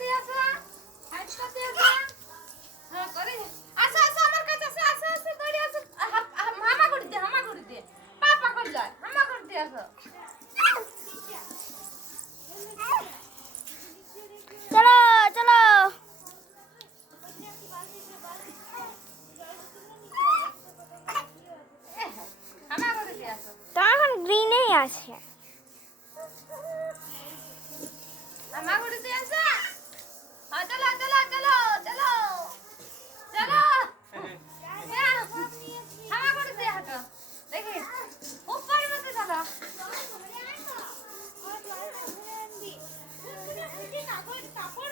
দিয়ে আসো হাইটটা দিয়ে আসো হ্যাঁ করে আসো আসো আমার কাছে আসো আসো আসো দৌড়ে আসো হামা করে দে পাপা করে যায় হামা করে দিয়ে আসো চলো চলো হামা করে দিয়ে আসো তো এখন গ্রিনেই আছে হামা করে দিয়ে আসো হ্যাঁ চলো চলো চলো চলো চলো হামা করে দিয়ে আসো দেখি উপর মতো চলো কাপড়